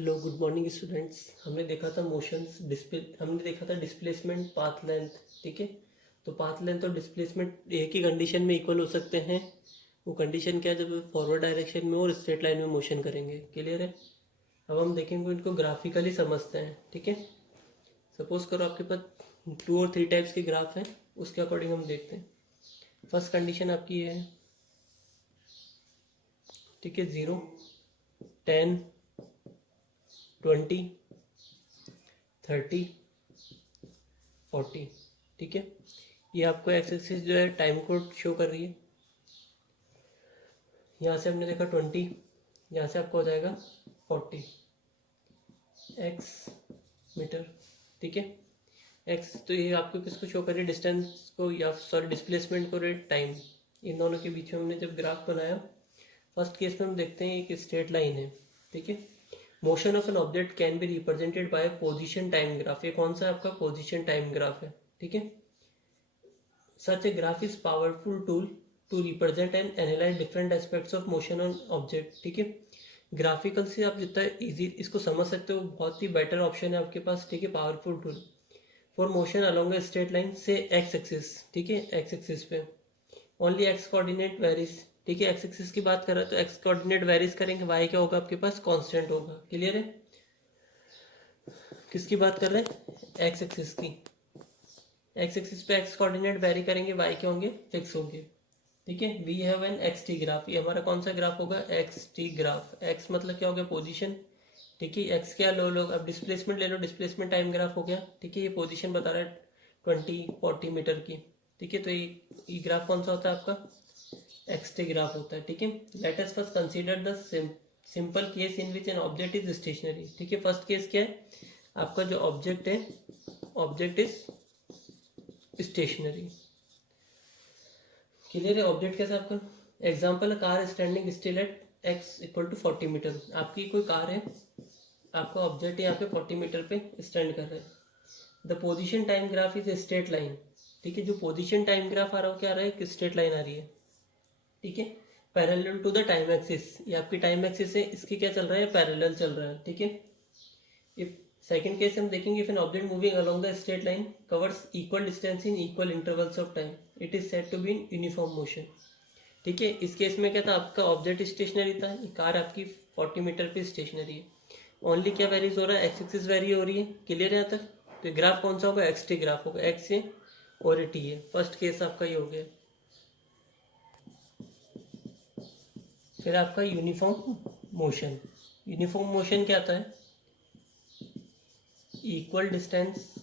Hello good morning students. हमने देखा था मोशंस हमने देखा था डिस्प्लेसमेंट, पाथ लेंथ। ठीक है, तो पाथ लेंथ और डिस्प्लेसमेंट एक ही कंडीशन में इक्वल हो सकते हैं। वो कंडीशन क्या है? जब फॉरवर्ड डायरेक्शन में और स्ट्रेट लाइन में मोशन करेंगे। क्लियर है? अब हम देखेंगे, इनको ग्राफिकली समझते हैं। ठीक है, सपोज करो आपके पास 2 और 3 टाइप्स के ग्राफ हैं, उसके अकॉर्डिंग हम देखते हैं। फर्स्ट कंडीशन आपकी ये है, ठीक है, 0, 10, 20, 30, 40। ठीक है, ये आपको एक्स एक्सिस जो है टाइम को शो कर रही है। यहाँ से हमने देखा 20, यहाँ से आपको हो जाएगा 40 एक्स मीटर। ठीक है, एक्स तो ये आपको किसको शो कर रही है? डिस्टेंस को, या सॉरी डिस्प्लेसमेंट को, रेट टाइम। इन दोनों के बीच में हमने जब ग्राफ बनाया, फर्स्ट केस में हम देखते हैं एक स्ट्रेट लाइन है। ठीक है, motion of an object can be represented by position time graph. ये कौन सा है? आपका पोजीशन टाइम ग्राफ है। ठीक है, such a graph is powerful tool to represent and analyze different aspects of motion on object। ठीक है, ग्राफिकल से आप जितना इजी इसको समझ सकते हो, बहुत ही बेटर ऑप्शन है आपके पास। ठीक है, powerful tool for motion along a straight line से एक्स एक्सिस। ठीक है, एक्स एक्सिस पे ओनली एक्स कोऑर्डिनेट वेरीज। ठीक है, एक्स एक्सिस की बात कर रहे हैं तो एक्स कोऑर्डिनेट वेरीज करेंगे, वाई क्या होगा आपके पास? कांस्टेंट होगा। क्लियर है? किसकी बात कर रहे हैं? एक्स एक्सिस की। एक्स एक्सिस पे एक्स कोऑर्डिनेट वेरी करेंगे, वाई के होंगे? फिक्स होंगे। ठीक है, we have an x t graph. ये हमारा कौन सा ग्राफ होगा? X t graph. एक्स मतलब क्या हो गया? पोजीशन। ठीक है, एक्स क्या लो लो, अब डिस्प्लेसमेंट ले लो, डिस्प्लेसमेंट टाइम ग्राफ हो गया। ठीक है, ये पोजीशन बता रहा है 20-40 मीटर की। ठीक है, तो ये ग्राफ कौन सा होता है आपका? एक्स टी ग्राफ होता है। ठीक है, let us first consider the simple case in which N object is stationery. ठीक है, फर्स्ट केस क्या है? आपका जो ऑब्जेक्ट है, ऑब्जेक्ट इज स्टेशनरी। क्लियर है? ऑब्जेक्ट कैसा आपका? Example, car standing still at x equal to 40 meter. आपकी कोई कार है, आपका ऑब्जेक्ट यहाँ पे 40 मीटर पे स्टैंड कर रहा है। The position time graph is a straight line. ठीक है, जो पोजिशन टाइम ग्राफ आ रहा है क्या आ रहा है? कि स्ट्रेट लाइन आ रही है। ठीक है, parallel to the time axis. ये आपकी टाइम एक्सिस है, इसकी क्या चल रहा है? पैरेलल चल रहा है। ठीक है, इफ सेकंड केस हम देखेंगे, if an object moving along the straight line covers equal distance in equal intervals of time, it is said to be in uniform motion. ठीक है, इस केस में क्या था? आपका ऑब्जेक्ट स्टेशनरी था, ये कार आपकी 40 मीटर पे स्टेशनरी है। ओनली क्या वेरीज हो रहा है? एक्स एक्सिस वेरी हो रही है। क्लियर है यहाँ तक? तो ग्राफ कौन सा होगा? एक्स टी ग्राफ होगा। एक्स है और टी है। फर्स्ट केस आपका ये हो गया। फिर आपका यूनिफॉर्म मोशन। यूनिफॉर्म मोशन क्या आता है? Equal distance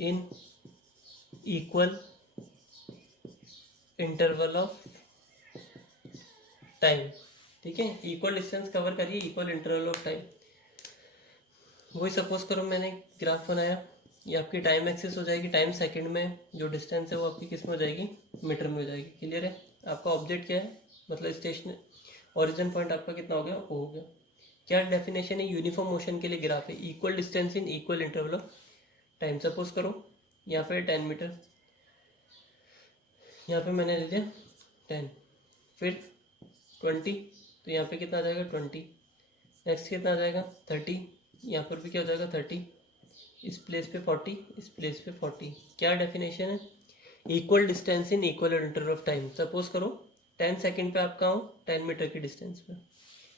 in equal interval of time. ठीक है, इक्वल डिस्टेंस कवर करिए, इक्वल इंटरवल ऑफ टाइम। वही सपोज करो मैंने ग्राफ बनाया, ये आपकी टाइम एक्सिस हो जाएगी, टाइम सेकंड में जो डिस्टेंस है वो आपकी किस में हो जाएगी? मीटर में हो जाएगी। क्लियर है? आपका ऑब्जेक्ट क्या है? मतलब स्टेशन ओरिजिन पॉइंट आपका कितना हो गया? वो हो गया। क्या डेफिनेशन है यूनिफॉर्म मोशन के लिए? ग्राफ है equal distance in equal interval of time. Suppose करो यहाँ पे 10 मीटर, यहाँ पे मैंने ले लिया 10, फिर 20, तो यहाँ पे कितना आ जाएगा? 20। नेक्स्ट कितना आ जाएगा? 30। यहाँ पर भी क्या हो जाएगा? 30। इस प्लेस पे 40, इस प्लेस पे 40। क्या डेफिनेशन है? Equal distance in equal interval of time. Suppose करो 10 सेकंड पे आप कहाँ हो? 10 मीटर की डिस्टेंस पे।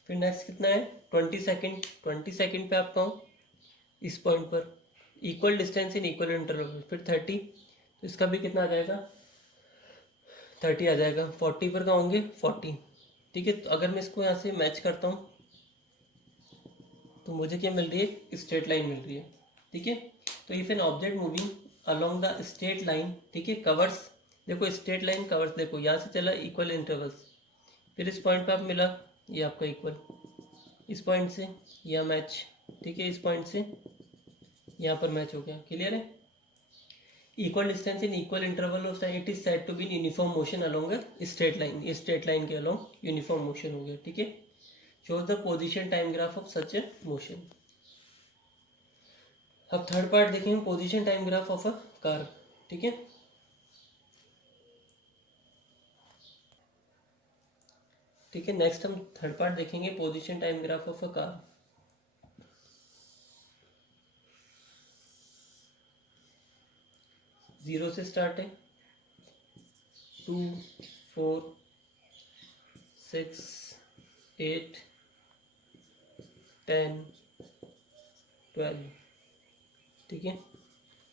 फिर नेक्स्ट कितना है? 20 सेकंड। 20 सेकंड पे आप कहाँ हो? इस पॉइंट पर। Equal distance in equal interval. फिर 30, तो इसका भी कितना आ जाएगा? 30 आ जाएगा। 40 पर कहाँ होंगे? 40। ठीक है, तो अगर मैं इसको यहाँ से मैच करता हूँ तो मुझे क्या मिल रही है? स्ट्रेट लाइन मिल रही है। ठीक है, तो if an object moving along the straight line, ठीक है, कवर्स, देखो स्ट्रेट लाइन कवर्स, देखो यहाँ से चला इक्वल इंटरवल्स, फिर इस पॉइंट पे आप मिला, ये आपका इक्वल, इस पॉइंट से यह मैच। ठीक है, इस पॉइंट से यहाँ पर मैच हो गया। क्लियर है? Equal distance in equal interval of time, it is said to be uniform motion along straight line. ये स्ट्रेट लाइन के अलोंग यूनिफॉर्म मोशन हो गया। ठीक है, shows the position time graph of such a motion। अब third part देखेंगे, position time graph of a car. ठीक है, ठीक है, नेक्स्ट हम थर्ड पार्ट देखेंगे, position time graph of a car. Zero से स्टार्ट है, 2, 4, 6, 8, 10, 12, ठीक है,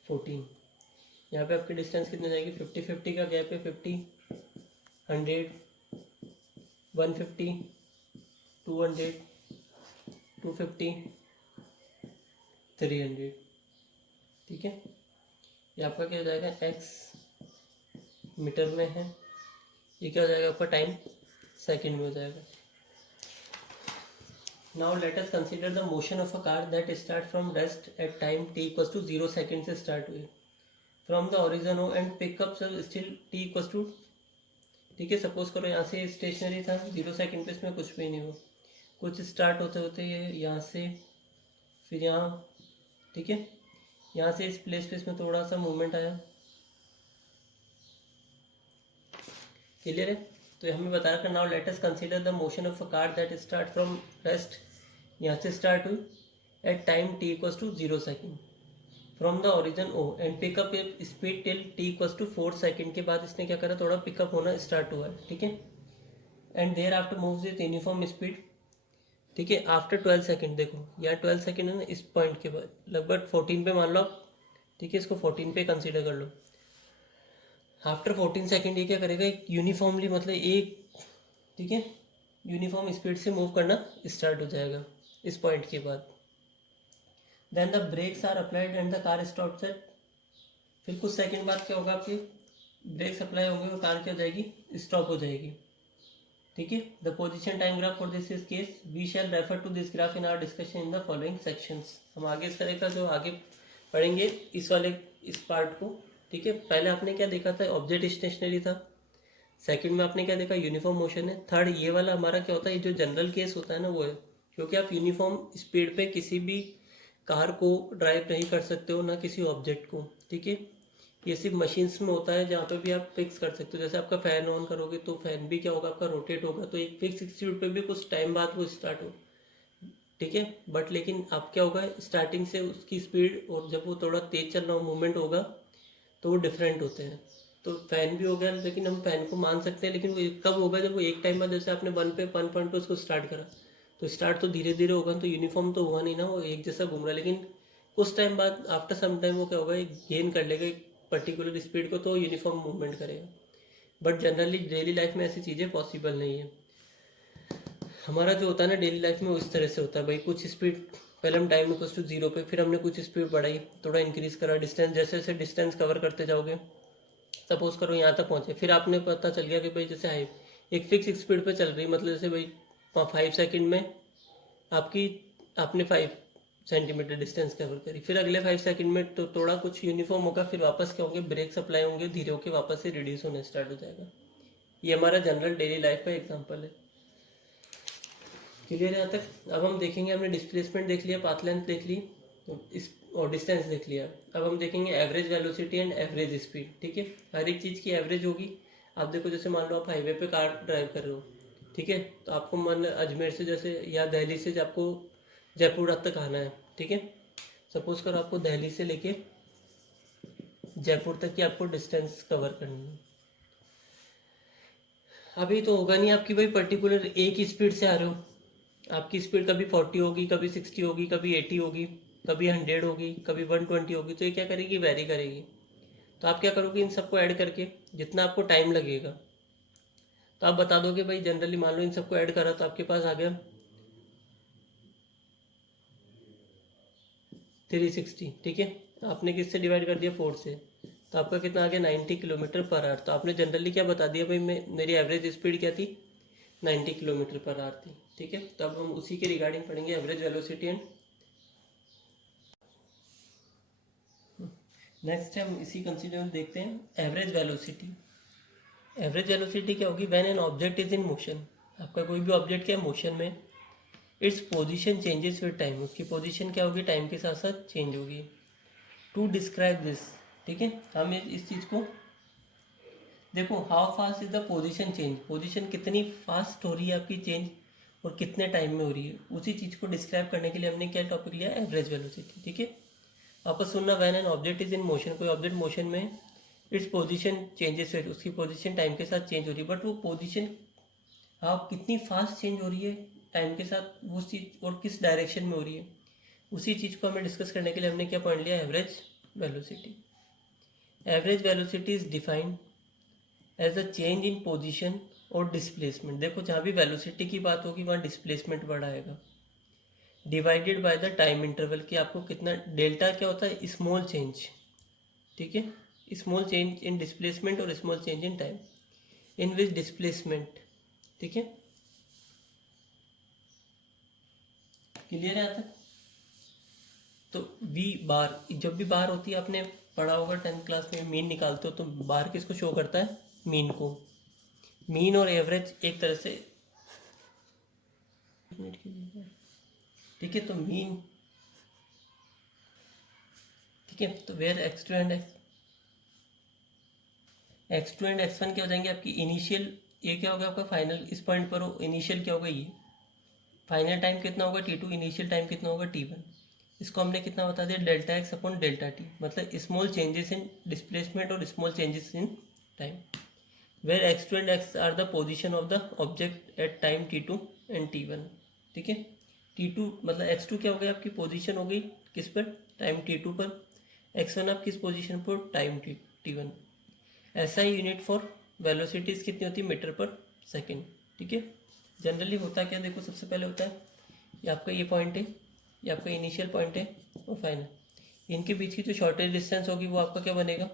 14। यहाँ पे आपकी डिस्टेंस कितनी जाएगी, 50-50 का गैप है, 50, 100, 150, 200, 250, 300, ठीक है। ये आपका क्या हो जाएगा, एक्स मीटर में है, ये क्या हो जाएगा आपका टाइम सेकंड में हो जाएगा। Now let us consider the motion of a car that start from rest at time t equals to 0 second से स्टार्ट हुई फ्रॉम द ओरिजिन हो and pick up still t equals to, ठीक है। Suppose करो यहाँ से स्टेशनरी था, 0 second पे इसमें कुछ भी नहीं हुआ, कुछ स्टार्ट होते होते ये यहाँ से फिर यहाँ, ठीक है, यहाँ से इस प्लेस पे इसमें थोड़ा सा मूवमेंट आया, क्लियर है। तो हमें बता रखा, now let us consider the motion of a car that start from rest, यहाँ से स्टार्ट हुई at time t equals to 0 second from the origin O and pick up speed till t equals to 4 second के बाद इसने क्या करा, थोड़ा pickup होना स्टार्ट हुआ है, ठीक है। And thereafter moves with uniform speed, ठीक है, आफ्टर 12 सेकेंड, देखो यहाँ 12 सेकेंड है ना, इस पॉइंट के बाद लगभग 14 पे मान लो आप, ठीक है, इसको 14 पे कंसीडर कर लो। आफ्टर 14 सेकेंड ये क्या करेगा, एक यूनिफॉर्मली मतलब एक, ठीक है, यूनिफॉर्म स्पीड से मूव करना स्टार्ट हो जाएगा इस पॉइंट के बाद। Then the brakes are applied and the car stops at, फिर कुछ सेकंड बाद क्या होगा, आपके ब्रेक्स अप्लाई होंगे और कार क्या हो जाएगी, स्टॉप हो जाएगी, ठीक है। The position time graph for this is case we shall refer to this graph in our discussion in the following sections. हम आगे इस तरह का जो आगे पढ़ेंगे इस वाले इस पार्ट को, ठीक है। पहले आपने क्या देखा था, ऑब्जेक्ट स्टेशनरी था, सेकंड में आपने क्या देखा, यूनिफॉर्म मोशन है, थर्ड ये वाला हमारा क्या होता है, ये जो जनरल केस होता है ना वो है, क्योंकि आप यूनिफॉर्म स्पीड पे किसी भी कार को ड्राइव नहीं कर सकते हो, ना किसी ऑब्जेक्ट को, ठीक है। ये सिर्फ मशीन्स में होता है जहाँ पे भी आप फिक्स कर सकते हो, जैसे आपका फैन ऑन करोगे तो फैन भी क्या होगा, आपका रोटेट होगा, तो एक फिक्स स्पीड पे भी कुछ टाइम बाद वो स्टार्ट हो, ठीक है। बट लेकिन अब क्या होगा, स्टार्टिंग से उसकी स्पीड और जब वो थोड़ा तेज चल रहा हो मूवमेंट होगा तो वो डिफरेंट होते हैं। तो फैन भी हो गया, लेकिन हम फैन को मान सकते हैं, लेकिन वो कब होगा, जब वो एक टाइम बाद, जैसे आपने 1 पे उसको स्टार्ट करा, तो स्टार्ट तो धीरे धीरे होगा, तो यूनिफॉर्म तो हुआ नहीं ना, वो एक जैसा घूम रहा है, लेकिन कुछ टाइम बाद आफ्टर सम टाइम वो क्या होगा, एक गेन कर लेगा एक पर्टिकुलर स्पीड को, तो यूनिफॉर्म मूवमेंट करेगा। बट जनरली डेली लाइफ में ऐसी चीज़ें पॉसिबल नहीं है। हमारा जो होता है ना डेली लाइफ में, उस तरह से होता है भाई, कुछ स्पीड पहले हम टाइम इक्वल्स टू 0 पे, फिर हमने कुछ स्पीड बढ़ाई, थोड़ा इंक्रीज करा, डिस्टेंस जैसे जैसे डिस्टेंस कवर करते जाओगे, सपोज करो यहाँ तक पहुँचे, फिर आपने पता चल गया कि भाई जैसे हाई एक फिक्स स्पीड पे चल रही, मतलब जैसे भाई 5 सेकंड में आपकी आपने 5 सेंटीमीटर डिस्टेंस कवर करी, फिर अगले 5 सेकंड में तो थोड़ा कुछ यूनिफॉर्म होगा, फिर वापस क्या होंगे, ब्रेक सप्लाई होंगे, धीरे होकर वापस से रिड्यूस होने स्टार्ट हो जाएगा। ये हमारा जनरल डेली लाइफ का एग्जाम्पल है, क्लियर है यहाँ तक। अब हम देखेंगे, हमने डिस्प्लेसमेंट देख लिया, पाथ लेंथ देख ली, तो इस और डिस्टेंस देख लिया। अब हम देखेंगे average velocity and average speed, ठीक है। हर एक चीज़ की एवरेज होगी। आप देखो, जैसे मान लो आप हाईवे पे कार ड्राइव कर रहे हो, ठीक है, तो आपको मान अजमेर से जैसे या दिल्ली से आपको जयपुर रात तक आना है, ठीक है। सपोज करो आपको दिल्ली से लेके जयपुर तक की आपको डिस्टेंस कवर करनी है। अभी तो होगा नहीं आपकी भाई पर्टिकुलर एक ही स्पीड से आ रहे हो, आपकी स्पीड कभी 40 होगी, कभी 60 होगी, कभी 80 होगी, कभी 100 होगी, कभी 120 होगी, तो ये क्या करेगी, वेरी करेगी। तो आप क्या करोगे, इन सबको ऐड करके जितना आपको टाइम लगेगा, तो आप बता दोगे भाई, जनरली मान लो इन सबको ऐड करा तो आपके पास आ गया 360, ठीक है। आपने किससे डिवाइड कर दिया, 4 से, तो आपका कितना आ गया, 90 किलोमीटर पर आवर। तो आपने जनरली क्या बता दिया भाई, मेरी एवरेज स्पीड क्या थी, 90 किलोमीटर पर आवर थी, ठीक है। तो अब हम उसी के रिगार्डिंग पढ़ेंगे एवरेज वेलोसिटी एंड नेक्स्ट हम इसी कंसीडर देखते हैं एवरेज वेलोसिटी। एवरेज वेलोसिटी क्या होगी, when an object is in motion, आपका कोई भी ऑब्जेक्ट क्या है मोशन में, its position changes with time, उसकी पोजीशन क्या होगी, टाइम के साथ साथ चेंज होगी। टू डिस्क्राइब दिस, ठीक है, हम इस चीज़ को देखो how fast is the position change, position कितनी फास्ट हो रही है आपकी चेंज और कितने टाइम में हो रही है, उसी चीज़ को डिस्क्राइब करने के लिए हमने क्या टॉपिक लिया, एवरेज वेलोसिटी। ठीक है, आपस सुनना, when an object is in motion, कोई ऑब्जेक्ट मोशन में, इट्स पोजीशन चेंजेस, उसकी पोजीशन टाइम के साथ चेंज हो रही है, बट वो पोजीशन हाँ कितनी फास्ट चेंज हो रही है टाइम के साथ, वो चीज़ और किस डायरेक्शन में हो रही है, उसी चीज़ को हमें डिस्कस करने के लिए हमने क्या पढ़ लिया, average velocity. Average velocity is defined as a change in position और डिस्प्लेसमेंट। देखो जहाँ भी वेलोसिटी की बात होगी वहाँ डिस्प्लेसमेंट वर्ड आएगा, divided by the time interval, कि आपको कितना, डेल्टा क्या होता है, स्मॉल चेंज। ठीक है, स्मॉल चेंज इन डिस्प्लेसमेंट और small change in time in which displacement. ठीक है, क्लियर है यहाँ तक? तो वी बार, जब भी बार होती है, आपने पढ़ा होगा 10th क्लास में, मीन निकालते हो तो बार किसको शो करता है, मीन को। मीन और एवरेज एक तरह से, ठीक है, तो मीन, ठीक है, तो where x2 and x2 and x1 क्या हो जाएंगे आपकी इनिशियल, ये क्या होगा आपका फाइनल, इस पॉइंट पर हो इनिशियल क्या होगा, ये फाइनल टाइम कितना होगा t2, इनिशियल टाइम कितना होगा t1। इसको हमने कितना बता दिया, delta x upon delta t, मतलब स्मॉल चेंजेस इन डिस्प्लेसमेंट और small changes in time, where x2 and x are the position of the object at time t2 and t1। ठीक है, t2 मतलब x2 क्या हो गई आपकी पोजीशन हो गई किस पर, टाइम t2 पर, x1 आप किस पोजीशन पर, टाइम t1। ऐसा ही यूनिट फॉर वेलोसिटीज कितनी होती है, मीटर पर सेकेंड। ठीक है, जनरली होता क्या, देखो सबसे पहले होता है ये आपका ये पॉइंट है, ये आपका इनिशियल पॉइंट है और फाइनल, इनके बीच की जो शॉर्टेज डिस्टेंस होगी वो आपका क्या बनेगा,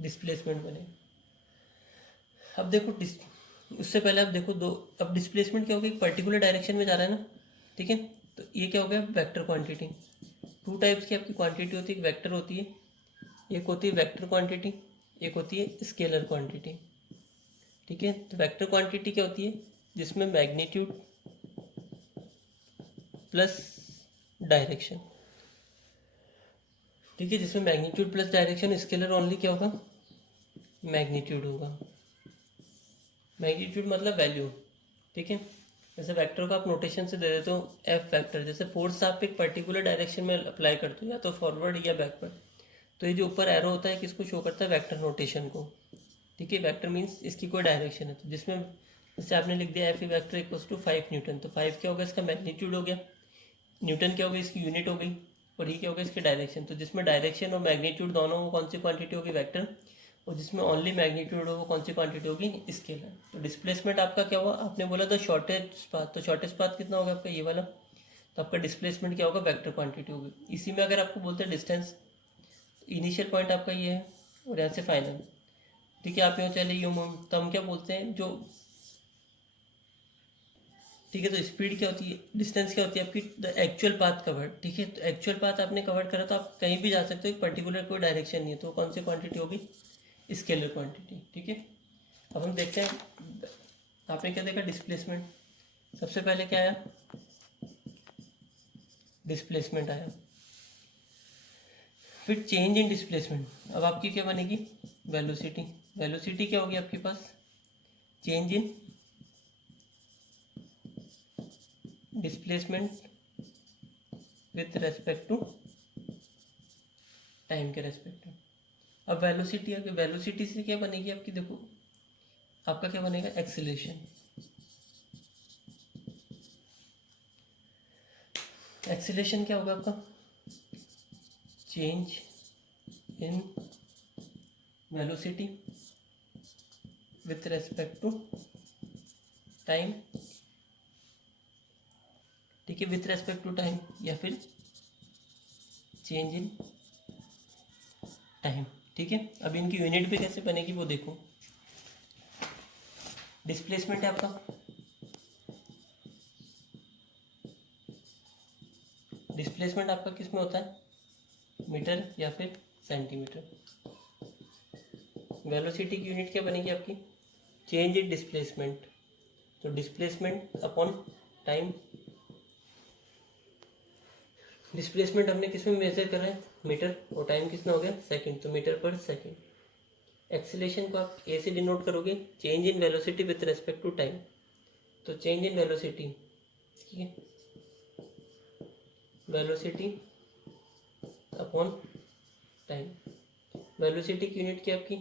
डिस्प्लेसमेंट बनेगा। अब देखो उससे पहले आप देखो दो, अब डिस्प्लेसमेंट क्या होगा, एक पर्टिकुलर डायरेक्शन में जा रहा है ना। ठीक है, तो ये क्या हो गया, वेक्टर क्वांटिटी। टू टाइप्स की आपकी क्वांटिटी होती है, एक वेक्टर होती है, एक होती है वेक्टर क्वांटिटी, एक होती है स्केलर क्वांटिटी। ठीक है, तो वेक्टर क्वांटिटी क्या होती है, जिसमें मैग्नीट्यूड प्लस डायरेक्शन। ठीक है, जिसमें magnitude plus direction, scalar only क्या होगा, मैग्नीट्यूड होगा। मैग्नीट्यूड मतलब वैल्यू। ठीक है, जैसे वेक्टर को आप नोटेशन से दे देते हो एफ वेक्टर, जैसे फोर्स आप एक पर्टिकुलर डायरेक्शन में अप्लाई करते हो, या तो फॉरवर्ड या बैकवर्ड, तो ये जो ऊपर एरो होता है किसको शो करता है, वेक्टर नोटेशन को। ठीक है, वेक्टर मीन्स इसकी कोई डायरेक्शन है, तो जिसमें जैसे आपने लिख दिया F vector equals to 5 newton, तो 5 क्या होगा, इसका मैग्नीट्यूड हो गया, न्यूटन क्या होगी, इसकी यूनिट हो गई, और ये क्या होगा, इसकी डायरेक्शन। तो जिसमें डायरेक्शन और मैग्नीट्यूड दोनों वो कौन सी क्वांटिटी होगी, वेक्टर, और जिसमें ओनली मैग्नीट्यूड हो वो कौन सी क्वांटिटी होगी, स्केलर। तो डिस्प्लेसमेंट आपका क्या हुआ, आपने बोला था शॉर्टेज पाथ, तो शॉर्टेज पाथ कितना होगा आपका, ये वाला, तो आपका डिस्प्लेसमेंट क्या होगा, वेक्टर क्वांटिटी होगी। इसी में अगर आपको बोलते हैं डिस्टेंस, इनिशियल पॉइंट आपका ये है और यहाँ से फाइनल। ठीक है, आप यहाँ चले यूँ, तो हम क्या बोलते हैं जो, ठीक है, तो स्पीड क्या होती है, डिस्टेंस क्या होती है आपकी, द एक्चुअल पाथ कवर्ड। ठीक है, तो एक्चुअल पाथ आपने कवर करा तो आप कहीं भी जा सकते हो, एक पर्टिकुलर कोई डायरेक्शन नहीं है, तो कौन सी क्वांटिटी होगी, स्केलर क्वांटिटी। ठीक है, अब हम देखते हैं, आपने क्या देखा, डिस्प्लेसमेंट, सबसे पहले क्या आया, डिस्प्लेसमेंट आया, फिर चेंज इन डिस्प्लेसमेंट, अब आपकी क्या बनेगी, वेलोसिटी। वेलोसिटी क्या होगी आपके पास, change in displacement with respect to time के रेस्पेक्ट में। अब वेलोसिटी आगे, वेलोसिटी से क्या बनेगी आपकी, देखो आपका क्या बनेगा, एक्सीलरेशन। एक्सीलरेशन क्या होगा आपका, change in velocity with respect to time. ठीक है, विथ रेस्पेक्ट टू टाइम या फिर चेंज इन टाइम। ठीक है, अब इनकी यूनिट पे कैसे बनेगी वो देखो, डिस्प्लेसमेंट है आपका, डिस्प्लेसमेंट आपका किस में होता है, मीटर या फिर सेंटीमीटर। वेलोसिटी की यूनिट क्या बनेगी आपकी, चेंज इन डिस्प्लेसमेंट, तो डिस्प्लेसमेंट अपॉन टाइम। डिस्प्लेसमेंट हमने किस में मेजर करा है, मीटर, और टाइम कितना हो गया, सेकंड, तो मीटर पर सेकंड। एक्सीलरेशन को आप ए से डिनोट करोगे, change in velocity with respect to time. तो चेंज इन वेलोसिटी, ठीक है, वेलोसिटी अपॉन टाइम। वेलोसिटी की यूनिट क्या आपकी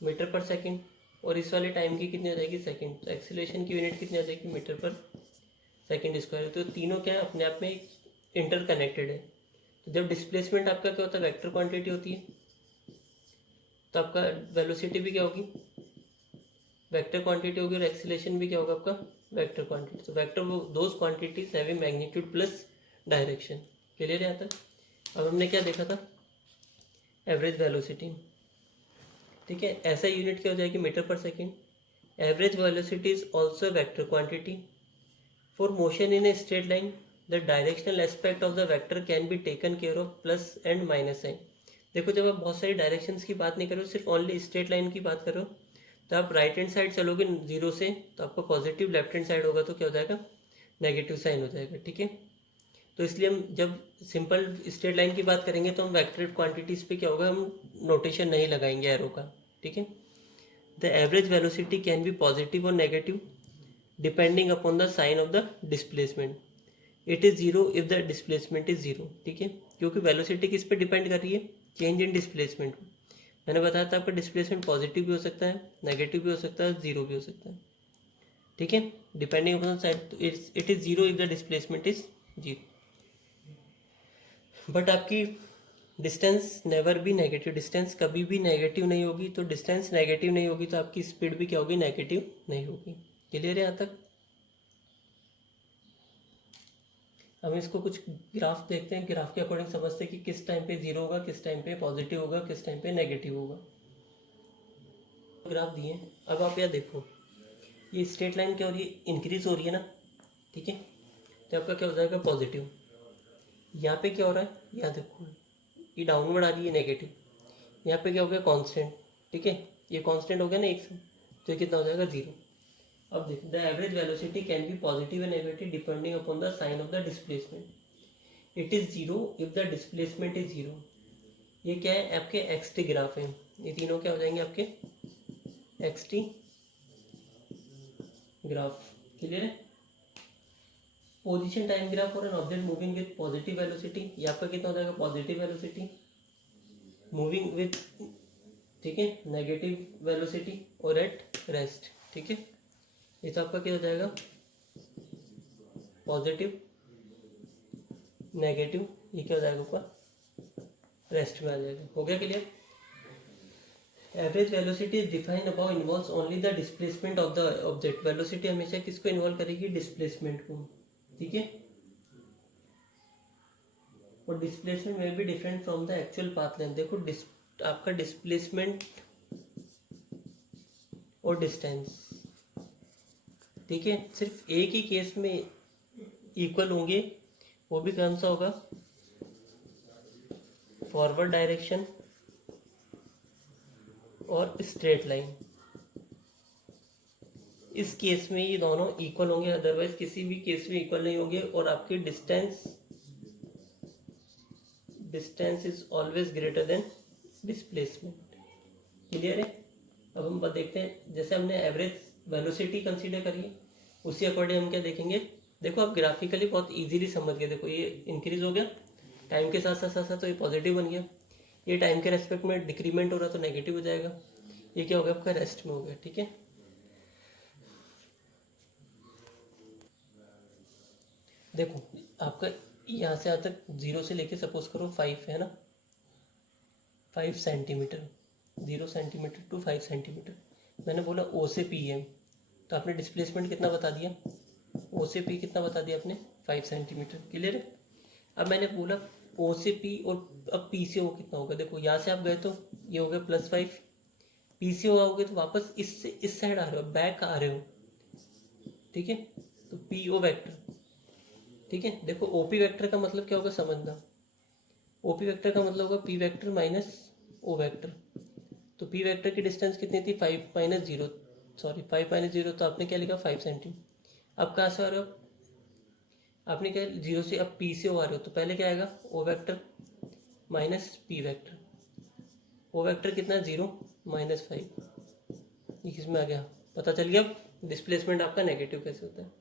मीटर पर सेकंड, और इस वाले टाइम की कितनी आ जाएगी सेकंड। तो एक्सीलरेशन की यूनिट कितनी आ जाएगी मीटर पर सेकंड स्क्वायर। तो तीनों क्या है अपने आप में इंटरकनेक्टेड है। तो जब डिस्प्लेसमेंट आपका क्या होता है वेक्टर क्वांटिटी होती है, तो आपका वेलोसिटी भी क्या होगी वेक्टर क्वांटिटी होगी, और एक्सीलरेशन भी क्या होगा आपका वेक्टर क्वांटिटी। तो vector those quantities have a magnitude plus direction. Clear है यहाँ तक। अब हमने क्या देखा था एवरेज वेलोसिटी, ठीक है। ऐसा यूनिट क्या हो जाएगी मीटर पर second. Average velocity is also vector quantity. For motion in a straight line the directional aspect of the vector can be taken care of plus and minus sign. देखो जब आप बहुत सारी डायरेक्शंस की बात नहीं कर रहे हो, सिर्फ ओनली स्ट्रेट लाइन की बात कर रहे हो, तो आप राइट हैंड साइड चलोगे जीरो से तो आपका पॉजिटिव, लेफ्ट हैंड साइड होगा तो क्या हो जाएगा नेगेटिव साइन हो जाएगा, ठीक है। तो इसलिए हम जब सिंपल स्ट्रेट लाइन की बात करेंगे तो हम वेक्टर क्वांटिटीज पे क्या होगा हम नोटेशन नहीं लगाएंगे एरो का, ठीक है। The average velocity can be positive और negative depending upon the sign of the displacement. It is zero if the displacement is zero, ठीक है, क्योंकि वेलोसिटी किस पे डिपेंड कर रही है चेंज इन डिस्प्लेसमेंट। मैंने बताया था आपका डिस्प्लेसमेंट पॉजिटिव भी हो सकता है, नेगेटिव भी हो सकता है, जीरो भी हो सकता है, ठीक है, depending upon side. It is zero if the displacement is zero. But आपकी डिस्टेंस नेवर भी नेगेटिव, डिस्टेंस कभी भी नेगेटिव नहीं होगी। तो डिस्टेंस नेगेटिव नहीं होगी तो आपकी स्पीड भी क्या होगी नेगेटिव नहीं होगी। क्लियर है यहाँ तक। हम इसको कुछ ग्राफ देखते हैं, ग्राफ के अकॉर्डिंग समझते हैं कि किस टाइम पे जीरो होगा, किस टाइम पे पॉजिटिव होगा, किस टाइम पे नेगेटिव होगा। ग्राफ दिए, अब आप यह देखो ये स्ट्रेट लाइन क्या हो रही है इंक्रीज हो रही है ना, ठीक है, तो आपका क्या हो जाएगा पॉजिटिव। यहाँ पे क्या हो रहा है यहाँ देखो ये डाउनवर्ड आ रही है नेगेटिव, यहाँ पे क्या हो गया कांस्टेंट, ठीक है, ये कांस्टेंट हो गया ना एक से, तो ये कितना हो जाएगा जीरो। अब देखो the average velocity can be positive and negative depending upon the sign of the displacement. It is zero if the displacement is zero. ये क्या है आपके एक्स टी ग्राफ है, ये तीनों क्या हो जाएंगे आपके एक्स टी ग्राफ। क्लियर है। पोजीशन टाइम ग्राफ और N object moving with positive velocity, ये आपका कितना हो जाएगा पॉजिटिव वेलोसिटी मूविंग विद, ठीक है, नेगेटिव वेलोसिटी और एट रेस्ट, ठीक है। ये तो आपका क्या हो जाएगा पॉजिटिव नेगेटिव, ये क्या हो जाएगा ऊपर रेस्ट में आ जाएगा। हो गया clear. Average velocity is define about involves only the displacement of the object. Velocity हमेशा किसको इन्वॉल्व करेगी डिस्प्लेसमेंट को, ठीक है, और डिस्प्लेसमेंट में भी different from the actual path length. देखो आपका डिस्प्लेसमेंट और डिस्टेंस, ठीक है, सिर्फ एक ही केस में इक्वल होंगे, वो भी कौन सा होगा फॉरवर्ड डायरेक्शन और स्ट्रेट लाइन। इस केस में ये दोनों इक्वल होंगे, अदरवाइज किसी भी केस में इक्वल नहीं होंगे। और आपकी distance is always greater than displacement. Clear है। अब हम देखते हैं जैसे हमने एवरेज वेलोसिटी कंसीडर करी है उसी अकॉर्डिंग हम क्या देखेंगे। देखो आप ग्राफिकली बहुत इजीली समझ गए। देखो ये इंक्रीज हो गया टाइम के साथ साथ साथ तो ये पॉजिटिव बन गया, ये टाइम के रेस्पेक्ट में डिक्रीमेंट हो रहा तो नेगेटिव हो जाएगा, ये क्या हो गया आपका रेस्ट में हो गया, ठीक है। देखो आपका यहाँ से यहाँ तक जीरो से लेके सपोज करो 5 है ना, 5 सेंटीमीटर, 0 सेंटीमीटर टू 5 सेंटीमीटर। मैंने बोला ओ से पी है, तो आपने डिस्प्लेसमेंट कितना बता दिया, ओ से पी कितना बता दिया आपने 5 सेंटीमीटर। क्लियर है। अब मैंने बोला ओ से पी और अब पी से ओ कितना होगा। देखो यहाँ से आप गए तो ये हो गया +5, पी से ओ आओगे तो वापस इससे इस साइड आ रहे हो, बैक आ रहे हो, ठीक है, तो पी ओ वैक्टर, ठीक है। देखो ओपी वेक्टर का मतलब क्या होगा समझना, ओपी वेक्टर का मतलब होगा P vector minus O vector. तो पी वेक्टर की डिस्टेंस कितनी थी 5 minus zero, sorry 5 minus zero, तो आपने क्या लिखा 5 सेंटीमीटर। अब कहाँ से आ रहे हो आपने क्या जीरो से अब पी से ओ आ रहे हो, तो पहले क्या आएगा ओ वेक्टर माइनस पी वेक्टर, ओ वेक्टर कितना है 0 -5, ये किस में आ गया, पता चल गया अब डिस्प्लेसमेंट आपका नेगेटिव कैसे होता है।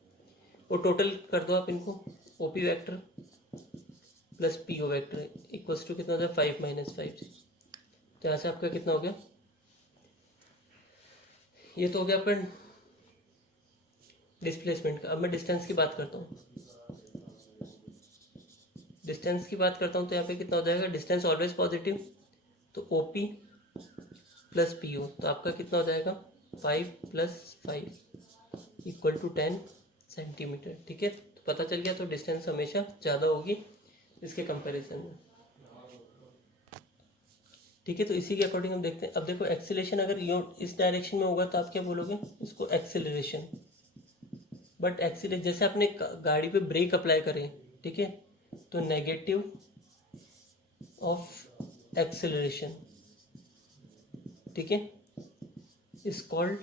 और टोटल कर दो आप इनको, O P vector plus P O vector equals to कितना होता है 5 - 5 से। तो यहाँ से आपका कितना हो गया, ये तो हो गया आपका डिस्प्लेसमेंट का। अब मैं डिस्टेंस की बात करता हूँ, डिस्टेंस की बात करता हूँ तो यहाँ पे कितना हो जाएगा, डिस्टेंस ऑलवेज पॉजिटिव, तो O P plus P O, तो आपका कितना हो जाएगा 5 + 5 इक्वल टू 10 सेंटीमीटर। ठीक है, तो पता चल गया, तो डिस्टेंस हमेशा ज़्यादा होगी इसके कंपैरिजन में। ठीक है, तो इसी के अकॉर्डिंग हम देखते हैं। अब देखो एक्सीलरेशन अगर इस डायरेक्शन में होगा तो आप क्या बोलोगे, इसको एक्सीलरेशन। बट एक्सीलरेशन जैसे आपने गाड़ी पे ब्रेक अप्लाई करे, ठीक है, तो नेगेटिव ऑफ एक्सीलरेशन, ठीक है, इज कॉल्ड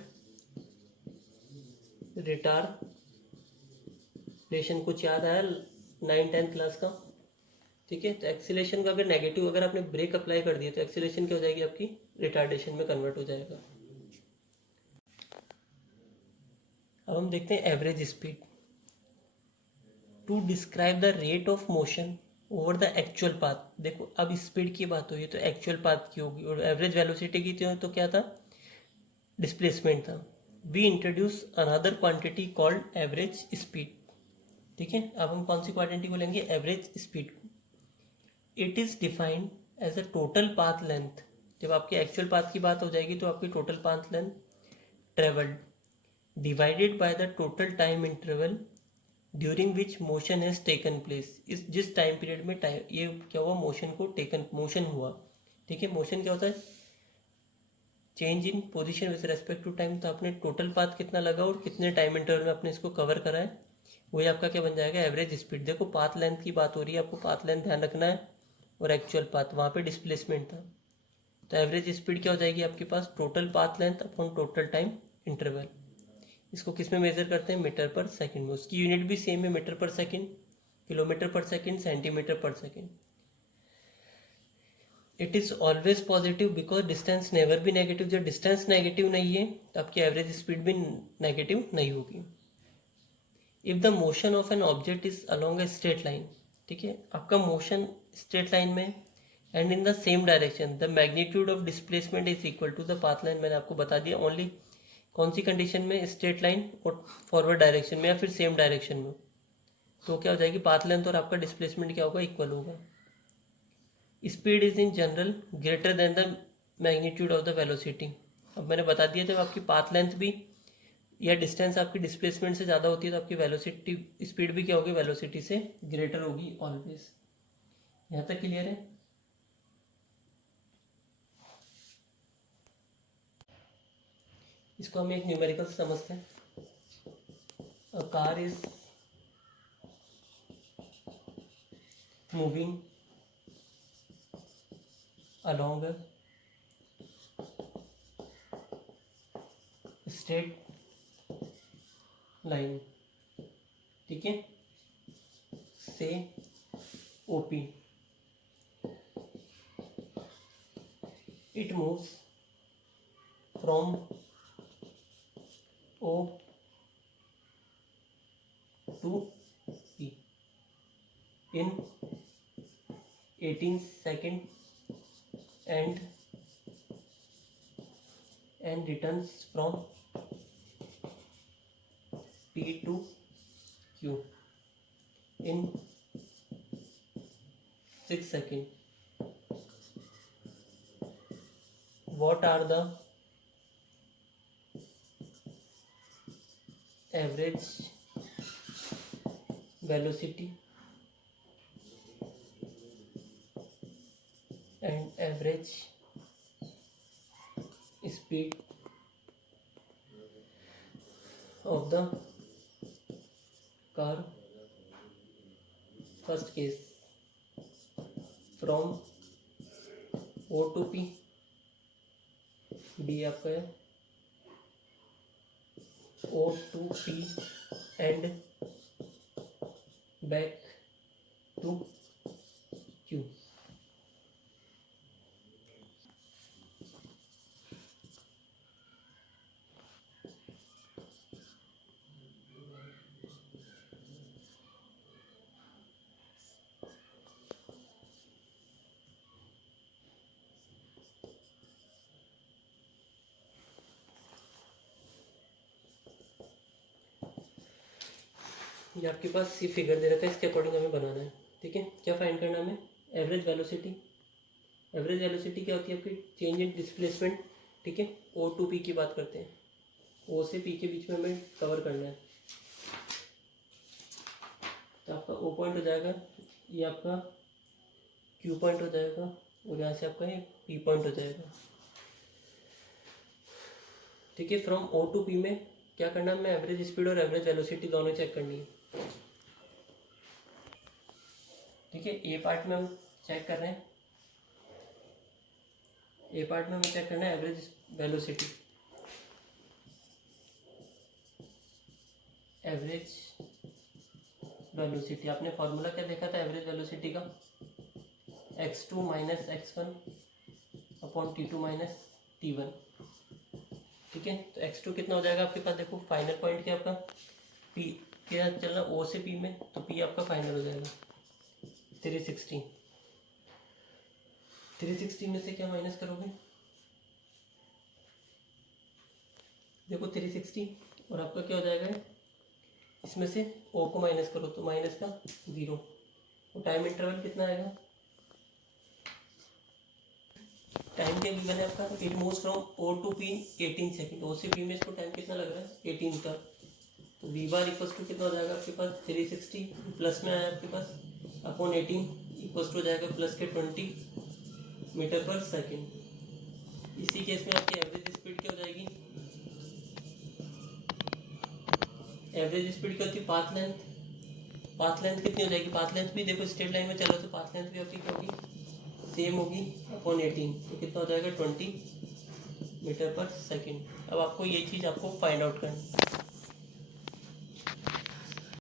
रिटार्डेशन। कुछ याद आया 9-10 क्लास का? ठीक है, तो एक्सीलरेशन का अगर नेगेटिव, अगर आपने ब्रेक अप्लाई कर दिया तो एक्सीलरेशन क्या हो जाएगी आपकी, रिटार्डेशन में कन्वर्ट हो जाएगा। अब हम देखते हैं average speed. To describe the rate of motion over the actual path. देखो अब स्पीड की बात हुई है तो एक्चुअल पाथ की होगी, और एवरेज वेलोसिटी की थी तो क्या था, डिस्प्लेसमेंट था। We introduce another quantity called average speed. ठीक है, अब हम कौन सी क्वांटिटी को लेंगे, एवरेज स्पीड को। It is defined as a total path length. जब आपकी एक्चुअल पाथ की बात हो जाएगी तो आपकी total path length travelled divided by the total time interval during which motion has taken place. इस जिस टाइम पीरियड में टाइम ये क्या हुआ, मोशन को टेकन, मोशन हुआ। ठीक है, मोशन क्या होता है, change in position with respect to time. तो आपने टोटल पाथ कितना लगा और कितने टाइम इंटरवल में आपने इसको कवर करा है, वही आपका क्या बन जाएगा, एवरेज स्पीड। देखो पाथ लेंथ की बात हो रही है, आपको पाथ लेंथ ध्यान रखना है, और एक्चुअल पाथ वहाँ पे डिस्प्लेसमेंट था। तो एवरेज स्पीड क्या हो जाएगी आपके पास, total path length upon total time interval. इसको किस में मेजर करते हैं, मीटर पर सेकंड में। उसकी यूनिट भी सेम है, मीटर पर सेकंड, किलोमीटर पर सेकंड, सेंटीमीटर पर second. It is always positive because distance never भी नेगेटिव। जब डिस्टेंस नेगेटिव नहीं है तो आपकी एवरेज स्पीड भी नेगेटिव नहीं होगी। If the motion of an object is along a straight line, ठीक है, आपका मोशन स्ट्रेट लाइन में and in the same direction, the magnitude of displacement is equal to the path line. मैंने आपको बता दिया ओनली कौन सी कंडीशन में, स्ट्रेट लाइन और फॉरवर्ड डायरेक्शन में या फिर सेम डायरेक्शन में, तो क्या हो जाएगी, पाथ लेंथ और आपका डिस्प्लेसमेंट क्या होगा, इक्वल होगा। Speed is in general greater than the magnitude of the velocity. अब मैंने बता दिया जब आपकी पाथ लेंथ भी या डिस्टेंस आपकी डिस्प्लेसमेंट से ज़्यादा होती है तो आपकी वेलोसिटी स्पीड भी क्या होगी, वेलोसिटी से ग्रेटर होगी ऑलवेज। यहाँ तक क्लियर है? इसको हम एक न्यूमेरिकल समझते हैं। A car is moving along a straight line, ठीक है, से OP, it moves from O to P in 18 seconds and returns from P to Q in 6 seconds. What are the average velocity and average speed of the car? First case, from O to P, D आपका है O to P and back to Q. ये आपके पास ये figure दे रखा है, इसके according हमें बनाना है। ठीक है, क्या फाइंड करना है हमें? Average velocity. एवरेज वेलोसिटी क्या होती है आपकी? Change in displacement. ठीक है, ओ टू पी की बात करते हैं, ओ से पी के बीच में हमें कवर करना है। तो आपका ओ पॉइंट हो जाएगा, ये आपका क्यू पॉइंट हो जाएगा, और यहाँ से आपका ये पी पॉइंट हो जाएगा। ठीक है, फ्रॉम ओ टू पी में क्या करना है हमें? एवरेज स्पीड और एवरेज वेलोसिटी दोनों चेक करनी है। ठीक है, ए पार्ट में हम चेक कर रहे हैं, ए पार्ट में हमें चेक करना है एवरेज वेलोसिटी। एवरेज वेलोसिटी, आपने फॉर्मूला क्या देखा था एवरेज वेलोसिटी का? x2 minus x1 upon t2 minus t1। ठीक है, तो x2 कितना हो जाएगा आपके पास? देखो फाइनल पॉइंट क्या आपका? p क्या चलना o से p में, तो p आपका फाइनल हो जाएगा 360। 360 में से क्या माइनस करोगे? देखो 360 और आपका क्या हो जाएगा? इसमें से o को माइनस करो तो माइनस का 0। तो टाइम इंटरवल कितना आएगा? टाइम क्या गिवन है आपका? It moves from O to P 18 second. O से पी में इसको टाइम कितना लग रहा है? 18 का। तो वी बार इक्वल्स टू कितना हो जाएगा आपके पास? 360 प्लस में आया आपके पास अपॉन 18 इक्वल्स टू हो जाएगा प्लस के 20 मीटर पर सेकेंड। इसी केस में आपकी एवरेज स्पीड क्या हो जाएगी? एवरेज स्पीड क्या होती है? Path length. पाथ लेंथ कितनी हो जाएगी? पाथ लेंथ भी देखो स्ट्रेट लाइन में चलो तो पाथ लेंथ भी आपकी क्या होगी? सेम होगी अपॉन 18। तो कितना हो जाएगा? 20 मीटर पर सेकेंड। अब आपको ये चीज़ आपको फाइंड आउट करनी है।